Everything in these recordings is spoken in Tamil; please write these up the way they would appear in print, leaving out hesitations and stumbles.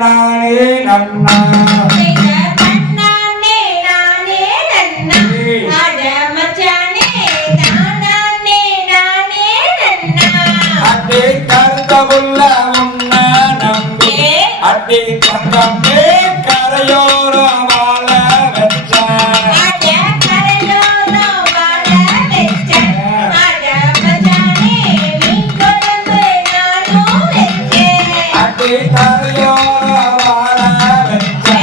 நானே நன்னா அடி கருத்தவுள்ள உன்ன நம்பி அடி தங்கமே கரையோரம் வாழ வச்ச அடி கரையோரம் வாழ வச்ச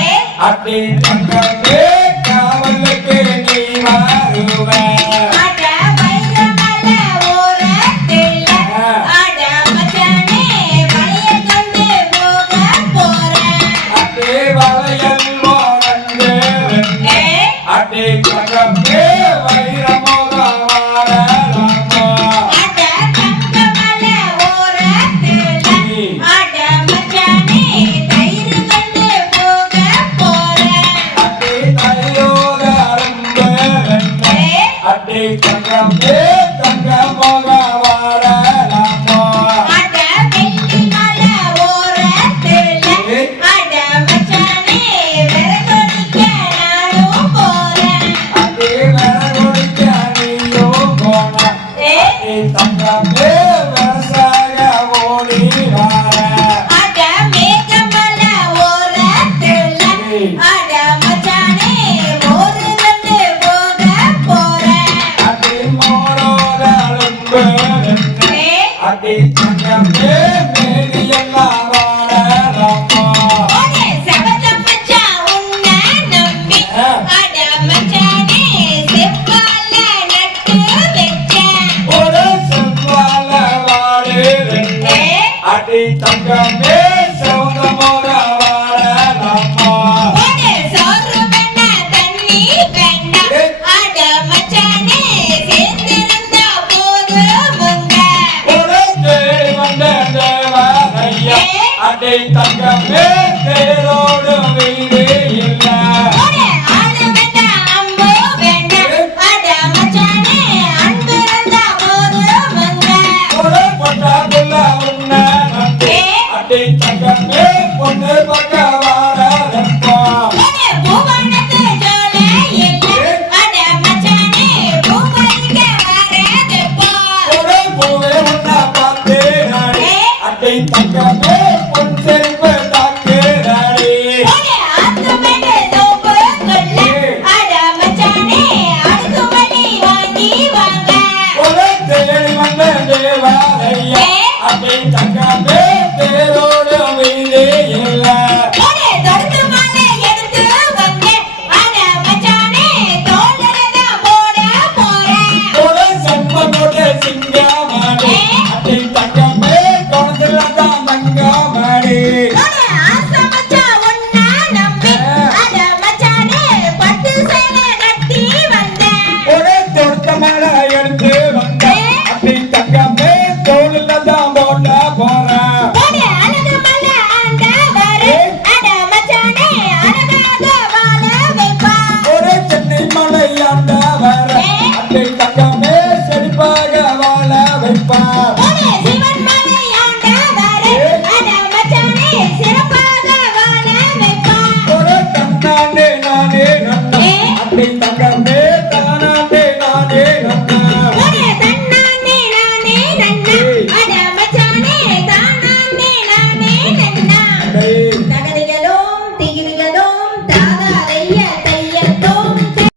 அடி தங்கமே காவலுக்கு நீ வருவ அடி தங்கமே வைரமோக வாழலாமா அட தங்கமல ஓரத்துல அட மச்சானே தயிர் கண்டு போக போறேன் அடி தயிரோட அரும்பே அடி தங்கமே தங்கமோக வாழலாமா அட வெள்ளிமல ஓரத்துல அட மச்சானே வெறகொடிக்க நானும் போறேன் அடி வெறகொடிக்க நீயும் போன அடி தங்கமே வரசாக ஓடி வார அட மேகமல ஓரத்துல அட மச்சானே மோரு கண்டு போக போறேன் அடி மோரோட அரும்பு அடி தங்கமே மேனியெல்லாம் வாழலாமா ஒரே செவத்த மச்சான் உன்னை நம்பி அட மச்சானே செவ்வால நட்டு வச்சேன் ஒரு செவ்வால வாழே அடி தங்கமே சௌந்தமோட வாழலாமா ஒரே சோறு வேணா தண்ணி வேண்டா அட மச்சானே சேர்ந்திருந்தா போதுமுங்க ஒரு தேடி வந்த தேவதையா அடி தங்கமே தேரோடு வீடு இல்ல ஒரே ஆளு வேண்டா அம்பு வேண்டா அட மச்சானே அன்பு இருந்தா போதுமுங்க ஒரு பொட்டா புள்ள உன்னை நம்பி அடி தங்கமே பொண்ணு பக்கம்